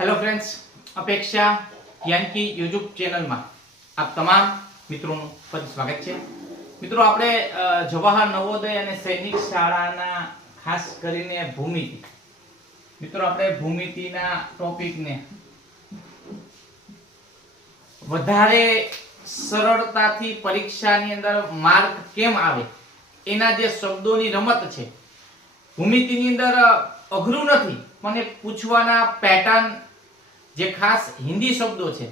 Hello friends અપેક્ષા યાનકી YouTube ચેનલમાં આપ તમામ મિત્રોનું ફરી સ્વાગત છે. મિત્રો, આપણે જવાહર નવોદય અને સૈનિક શાળાના ખાસ કરીને ભૂમિતિ. મિત્રો, આપણે ભૂમિતિના ટોપિકને વધારે સરળતાથી પરીક્ષાની અંદર માર્ક કેમ આવે, એના જે શબ્દોની રમત છે, ભૂમિતિની અંદર અઘરું નથી એ પૂછવાના પેટર્ન જે ખાસ હિન્દી શબ્દો છે,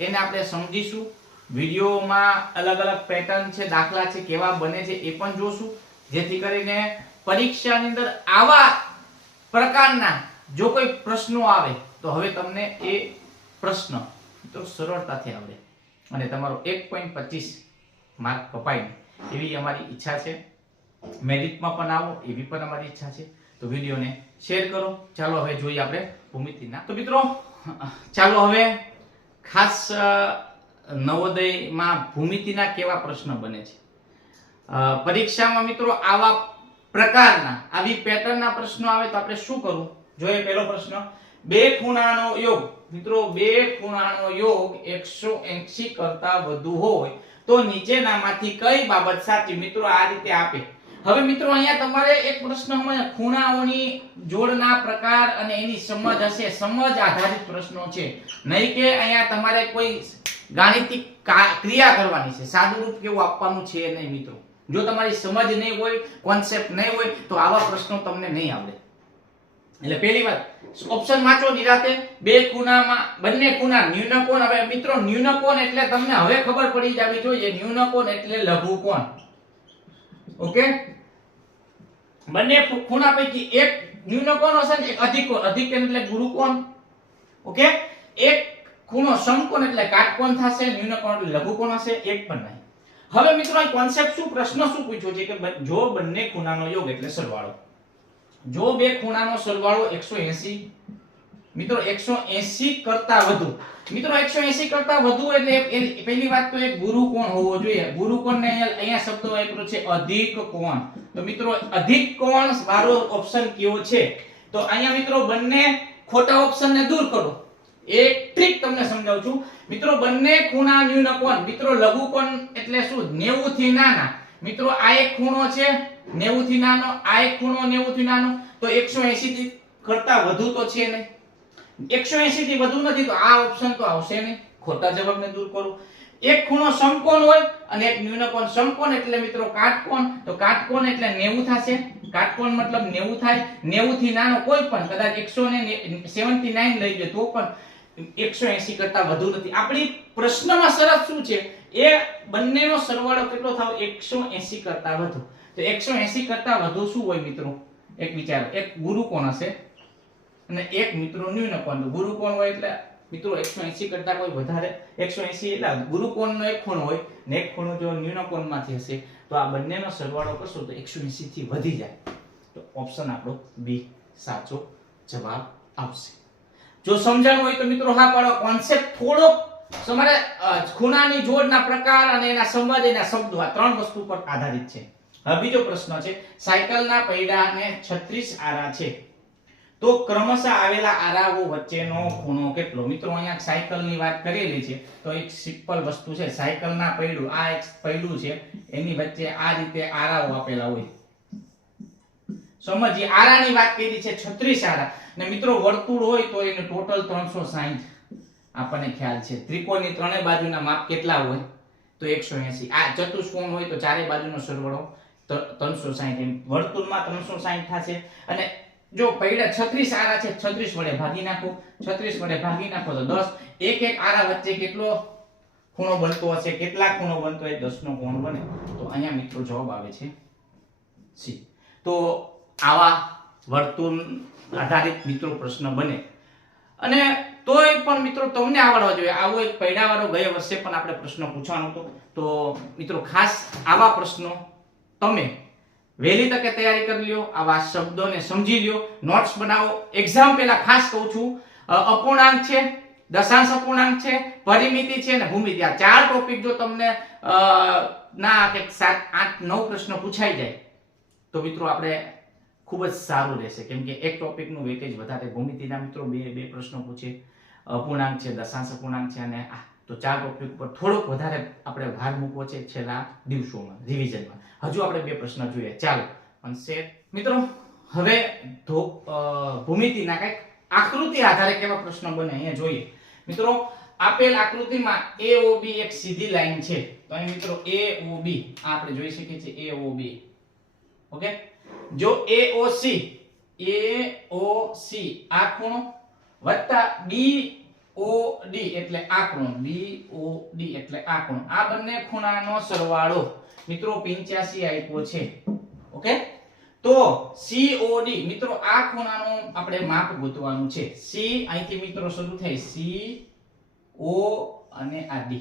એને આપણે સમજીશું. વિડીયોમાં અલગ અલગ પેટર્ન છે, દાખલા છે, કેવા બને છે, એ પણ જોશું. જેથી કરીને પરીક્ષાની અંદર આવા પ્રકારના જો કોઈ પ્રશ્નો આવે, તો હવે તમને એ પ્રશ્ન તો સરળતાથી આવડે. અને તમારો એક પોઈન્ટ પચીસ માર્ક કપાય એવી અમારી ઈચ્છા છે. મેરિટમાં પણ આવો, એવી પણ અમારી ઈચ્છા છે. તો વિડીયોને શેર કરો. ચાલો, હવે જોઈએ આપણે ભૂમિતિના. તો મિત્રો ચાલો હવે ખાસ નવોદયમાં ભૂમિતિના કેવા પ્રશ્ન બને છે? પરીક્ષામાં મિત્રો આવા પ્રકારના, આવી પેટર્નના પ્રશ્નો આવે તો આપણે શું કરવું? જોઈએ પહેલો પ્રશ્ન. બે ખૂણાનો યોગ. મિત્રો, બે ખૂણાનો યોગ 180 કરતા વધુ હોય તો નીચેનામાંથી કઈ બાબત સાચી? મિત્રો, આ રીતે આપે. હવે મિત્રો, અહીંયા તમારે એક પ્રશ્ન ખૂણાઓની જોડના પ્રકાર અને એની સમજ હશે. સમજ આધારિત પ્રશ્નો છે. નહીં કે અહીંયા તમારે કોઈ ગાણિતિક ક્રિયા કરવાની છે. સાદું રૂપ કેવું આપવાનું છે નહીં મિત્રો? જો તમારી સમજ નહીં હોય કોન્સેપ્ટ નહીં હોય, તો આવા પ્રશ્નો તમને નહીં આવડે. એટલે પહેલી વાત ઓપ્શન વાંચો નિરાતે. બે ખૂણામાં, બંને ખૂણા ન્યૂનકોણ. હવે મિત્રો, ન્યૂનકોણ એટલે તમને હવે ખબર પડી જવી જોઈએ. ન્યૂનકોણ એટલે લઘુકોણ. ઓકે? બંને ખૂણા પૈકી એક ન્યૂનકોણ હશે ને એક અધિકોણ અધિકોણ એટલે ગુરુ કોણ? ઓકે? એક ખૂણો સમકોણ એટલે કાટકોણ થશે ન્યૂન કોણ એટલે લઘુ કોણ હશે? એક પણ નહીં. હવે મિત્રો, આ કોન્સેપ્ટ શું? પ્રશ્ન શું પૂછ્યો છે કે જો બંને ખૂણાનો યોગ એટલે સરવાળો. જો બે ખૂણાનો સરવાળો 180 મિત્રો 180 કરતા વધુ. મિત્રો 180 કરતા વધુ એટલે પહેલી વાત તો એક ગુરુ કોણ હોવો જોઈએ? ગુરુકોણને અહીંયા અહીંયા શબ્દ વાપર્યો છે, અધિક કોણ. તો મિત્રો, અધિક કોણ મારો ઓપ્શન કયો છે? તો અહીંયા મિત્રો, બંને ખોટા ઓપ્શન ને દૂર કરો. એક ટ્રીક તમને સમજાવું છું. મિત્રો, બંને ખૂણા ન્યૂન કોણ? મિત્રો, લઘુ કોણ એટલે શું? 90 થી નાના. મિત્રો, આ એક ખૂણો છે 90 થી નાનો. આ એક ખૂણો 90 થી નાનો. તો 180 થી કરતા વધુ તો છે નહીં. 180 થી વધુ નથી, તો આ ઓપ્શન તો આવશે નહીં. ખોટા જવાબને દૂર કરો. એક ખૂણો સમકોણ હોય અને એક ન્યૂનકોણ સમકોણ એટલે મિત્રો કાટકોણ. તો કાટકોણ એટલે 90 થશે. કાટકોણ મતલબ 90 થાય. 90 થી નાનો કોઈ પણ, કદાચ 179 લઈ લે તો પણ 180 કરતા વધુ નથી. આપણી પ્રશ્નમાં શરત શું છે? એ બંનેનો સરવાળો કેટલો થાવ? 180 કરતા વધુ. તો 180 કરતા વધુ શું હોય મિત્રો? એક વિચારો. એક ગુરુ કોણ હશે? અને એક મિત્રો ન્યૂનકોણ ગુરુકોણ હોય એટલે? મિત્રો 180 કરતા કોઈ વધારે. 180 એટલે ગુરુકોણનો એક ખૂણો હોય ને એક ખૂણો જો ન્યૂનકોણમાંથી હશે, તો આ બંનેનો સરવાળો કરશો તો 180 થી વધી જાય. તો ઓપ્શન આપણો બી સાચો જવાબ આવશે. જો સમજાણું હોય તો મિત્રો હા પાડો. કોન્સેપ્ટ થોડો તમારે ખૂણાની જોડના પ્રકાર અને એના સંવાદ, એના શબ્દો, આ ત્રણ વસ્તુ પર આધારિત છે. હવે બીજો પ્રશ્ન છે, સાયકલના પૈડાને 36 આરા છે. તો ક્રમશઃ આવેલા આરાઓ વચ્ચેનો ખૂણો કેટલો? મિત્રો, અહીંયા સાયકલની વાત કરેલી છે. તો એક સિમ્પલ વસ્તુ છે. સાયકલના પૈડું, આ એક પૈડું છે. એની વચ્ચે આ રીતે આરાઓ આપેલા હોય. સમજીએ, આરાની વાત કરી છે 36 આરા. ને મિત્રો, વર્તુળ હોય તો એને ટોટલ 360 આપણને ખ્યાલ છે. ત્રિકોણની ત્રણેય બાજુના માપ કેટલા હોય? તો 180 આ ચતુષ્કોણ હોય તો ચારે બાજુનો સરવાળો ત- 360 એમ. વર્તુળમાં 360 થશે અને જો પૈડા 36 આરા છે 36 વડે ભાગી નાખો. 36 વડે ભાગી નાખો તો 10 એક એક આરા વચ્ચે કેટલો ખૂણો બનતો હશે? કેટલા ખૂણો બનતો હોય? 10 નો કોણ બને? તો અહીંયા મિત્રો જવાબ આવે છે સી. તો આવા વર્તુળ આધારિત મિત્રો પ્રશ્ન બને. અને તોય પણ મિત્રો તમને આવડવા જોઈએ. આવો એક પૈડાવાળો ગયા વર્ષે પણ આપણે પ્રશ્ન પૂછવાનો હતો. તો મિત્રો ખાસ આવા પ્રશ્નો તમે વહેલી તકે તૈયારી કરી લ્યો, આવા શબ્દોને સમજી લ્યો. નોટ્સ બનાવો. એક્ઝામ પહેલા ખાસ કહું છું. અપૂર્ણાંક છે, દશાંશ અપૂર્ણાંક છે, પરિમિતિ છે અને ભૂમિતિ. આ ચાર ટોપિક જો તમને ના કંઈક સાત, આઠ, નવ પ્રશ્ન પૂછાઈ જાય, તો મિત્રો આપણે ખૂબ જ સારું રહેશે. કેમ કે એક ટોપિકનું વેટેજ વધારે. ભૂમિતિના મિત્રો બે બે પ્રશ્નો પૂછે. અપૂર્ણાંક છે, દશાંશ અપૂર્ણાંક છે અને આ તો ચાર ટોપિક ઉપર થોડોક વધારે આપણે ભાર મૂકવો છે છેલ્લા દિવસોમાં રિવિઝનમાં હજુ આપણે બે પ્રશ્ન જોઈએ. ચાલો શેર મિત્રો, હવે ભૂમિતિના કંઈક આકૃતિ આધારે કેવા પ્રશ્નો બને અહીંયા જોઈએ. મિત્રો, આપેલ આકૃતિમાં એ ઓ બી એક સીધી લાઈન છે. તો અહીં મિત્રો એ ઓ બી આપણે જોઈ શકીએ છીએ એ ઓ બી ઓકે? જો એ ઓ સી એ ઓ સી આ ખૂણો વત્તા બી ડી એટલે આ કોણ BOD એટલે આ કોણ આ બંને ખૂણાનો સરવાળો મિત્રો 85 આપ્યો છે. ઓકે? તો COD મિત્રો આ ખૂણાનો આપણે માપ ગોતવાનું છે. C અહીંથી મિત્રો શરૂ થાય C O અને આ D.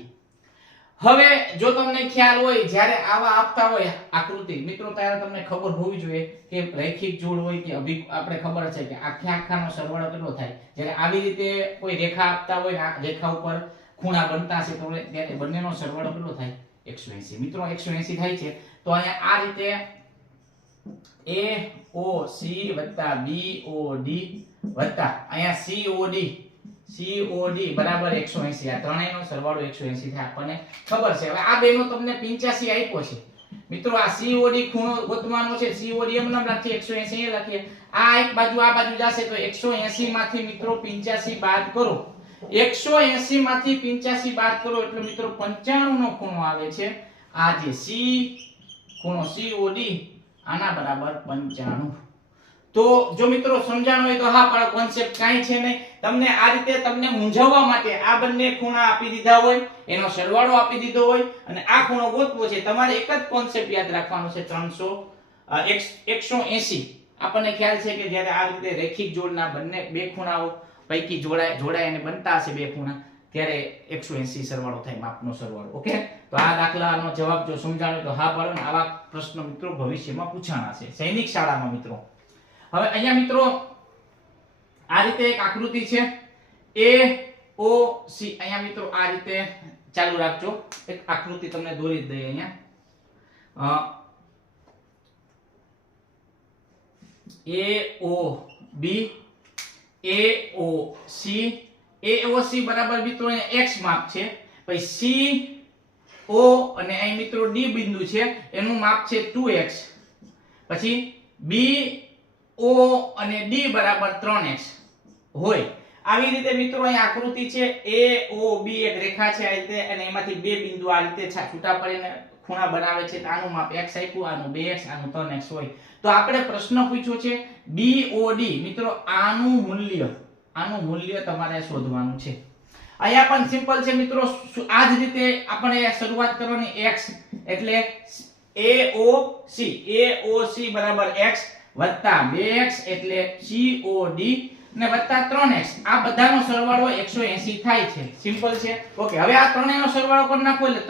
હવે જો તમને ખ્યાલ હોય, જ્યારે આવા આપતા હોય આકૃતિ, મિત્રો, ત્યારે તમને ખબર હોવી જોઈએ કે રેખિક જોડ હોય કે અભિ, આપણે ખબર છે કે આખે આખાનો સરવાળો કેટલો થાય. જ્યારે આવી રીતે કોઈ રેખા આપતા હોય આ રેખા ઉપર ખૂણા બનતા હશે, તો ત્યારે બંનેનો સરવાળો કેટલો થાય? 180 મિત્રો 180 થાય છે. તો અહીંયા આ રીતે A, O, C B, O, D અહીંયા C, O, D C O D, બરાબર 180 આ ત્રણેયનો સરવાળો 180 થાય આપણને ખબર છે. હવે આ બેનો તમને 85 આપ્યો છે. મિત્રો, આ COD ખૂણો ગોતવાનો છે. COD એમ નામ રાખીએ 180 એ લખીએ. આ એક બાજુ, આ બાજુ જશે તો 180 માંથી મિત્રો 85 બાદ કરો. 180 માંથી 85 બાદ કરો એટલે મિત્રો 95 નો ખૂણો આવે છે. આ જે C, ખૂણો COD આના બરાબર 95 તો જો મિત્રો સમજાણો હોય તો હા, પણ કોન્સેપ્ટ કાંઈ છે નહીં. તમને આ રીતે તમને મૂંઝવવા માટે આ બંને ખૂણા આપી દીધા હોય, એનો સરવાળો આપી દીધો હોય, અને આ ખૂણો ગોતવો છે, તમારે એક જ કોન્સેપ્ટ યાદ રાખવાનો છે, ત્રણસો એકસો એસી. આપણને ખ્યાલ છે કે જ્યારે આ રીતે રેખિક જોડના બંને, બે ખૂણાઓ પૈકી જોડાય જોડાય બનતા હશે બે ખૂણા, ત્યારે એકસો એસી સરવાળો થાય, માપનો સરવાળો, ઓકે? તો આ દાખલાનો જવાબ જો સમજાણો તો હા પાડો આવા પ્રશ્નો મિત્રો ભવિષ્યમાં પૂછાણા છે. સૈનિક શાળામાં મિત્રો. હવે અહીંયા મિત્રો આ રીતે એક આકૃતિ છે. A, O, C. અહીંયા મિત્રો આ રીતે ચાલુ રાખજો. એક આકૃતિ તમને દોરી દઈએ અહીંયા. એ, ઓ, બી, એ, ઓ, સી. એ, ઓ, સી બરાબર મિત્રો અહીંયા એક્સ માપ છે. પછી સી, ઓ અને અહીં મિત્રો ડી બિંદુ છે. એનું માપ છે ટુ એક્સ. પછી બી ઓ અને ડી બરાબર 3x હોય. આવી રીતે મિત્રો અહીં આકૃતિ છે, એ, ઓ, બી એક રેખા છે આ રીતે, અને એમાંથી બે બિંદુ આ રીતે છા- છૂટા પડીને ખૂણા બનાવે છે, તો આનું માપ x આપ્યું, આનું 2x આનું 3x હોય. તો આપણે પ્રશ્ન પૂછ્યો છે BOD મિત્રો, આનું મૂલ્ય આનું મૂલ્ય તમારે શોધવાનું છે. અહીંયા પણ સિમ્પલ છે મિત્રો આ જ રીતે આપણે શરૂઆત કરવાની x, એટલે AOC AOC બરાબર x વત્તા 2x એટલે COD ને વત્તા 3x આ બધાનો સરવાળો 180 થાય છે. સિમ્પલ છે? ઓકે હવે આ ત્રણેયનો સરવાળો કરી નાખો એટલે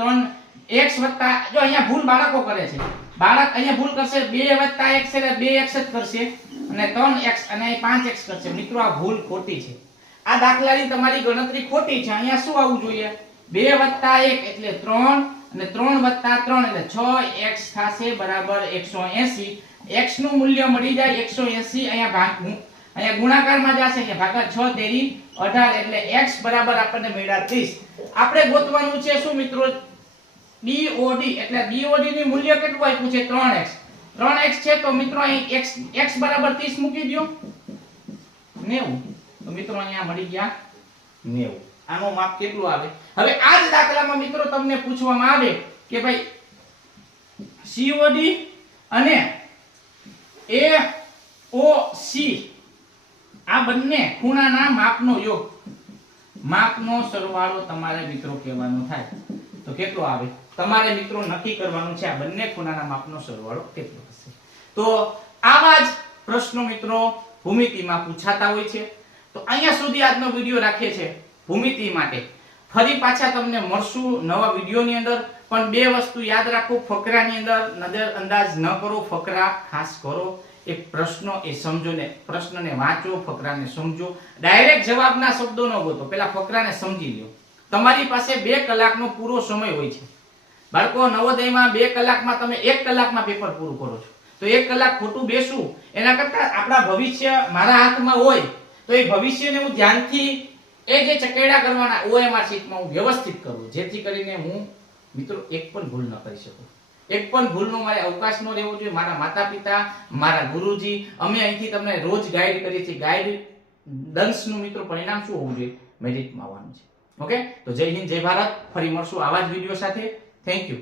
3x વત્તા, જો અહીંયા ભૂલ બાળકો કરે છે. બાળક અહીંયા ભૂલ કરશે 2 વત્તા x એટલે 2x જ કરશે. અને 3x અને પાંચ 5x કરશે. મિત્રો, આ ભૂલ ખોટી છે. આ દાખલાની તમારી ગણતરી ખોટી છે. અહીંયા શું આવવું જોઈએ? 2 વત્તા 1 એટલે 3 અને 3 વત્તા 3 એટલે 6x થશે બરાબર 180 x નું મૂલ્ય મળી જાય 180 અહીંયા ભાગ અહીંયા ગુણાકારમાં જશે, અહીંયા ભાગા 6 તેરી 18 એટલે x બરાબર આપણને મળ્યા 30 આપણે ગોતવાનું છે શું મિત્રો? BOD એટલે BOD ની મૂલ્ય કેટલું આપ્યું છે? 3x 3x છે તો મિત્રો અહીં x x બરાબર 30 મૂકી દો 90 તો મિત્રો અહીંયા મળી ગયા 90 આનો માપ કેટલું આવે? હવે આ જ દાખલામાં મિત્રો તમને પૂછવામાં આવે કે ભાઈ COD અને AOC આ બંને ખૂણાના માપનો યોગ. માપનો સરવાળો તમારે મિત્રો કહેવાનો થાય. તો કેટલો આવે? તમારે મિત્રો નક્કી કરવાનું છે આ બંને ખૂણાના માપનો સરવાળો કેટલો હશે? તો આવા જ પ્રશ્નો મિત્રો ભૂમિતિમાં પૂછાતા હોય છે. તો અહીંયા સુધી આજનો વીડિયો રાખીએ છે ભૂમિતિ માટે. ફરી પાછા તમને મળશું નવા વિડીયોની અંદર. પણ બે વસ્તુ યાદ રાખો, ફકરાની અંદર નજર અંદાજ ન કરો, ફકરા ખાસ કરો. એ પ્રશ્નો એ સમજો ને પ્રશ્નને વાંચો, ફકરાને સમજો. ડાયરેક્ટ જવાબના શબ્દો ન ગોતો, પેલા ફકરાને સમજી લ્યો. તમારી પાસે બે કલાકનો પૂરો સમય હોય છે. બાળકો, નવોદયમાં બે કલાકમાં તમે એક કલાકમાં પેપર પૂરું કરો છો. તો એક કલાક ખોટું બેસું, એના કરતા આપણા ભવિષ્ય મારા હાથમાં હોય, તો એ ભવિષ્યને હું ધ્યાનથી એ જે ચકેડા કરવાના OMR શીટમાં હું વ્યવસ્થિત કરું. જેથી કરીને હું, મિત્રો, એક પણ ભૂલ ન કરી શકું. એક પણ ભૂલનો મારે અવકાશ ન રહેવો જોઈએ. મારા માતા પિતા મારા ગુરુજી, અમે અહીંથી તમને રોજ ગાઈડ કરીએ છીએ. ગાઈડ દંશનું મિત્રો, પરિણામ શું હોવું જોઈએ? મેરિટમાં આવવાનું છે. ઓકે? તો જય હિન્દ, જય ભારત. ફરી મળશું આવા જ વીડિયો સાથે. Thank you.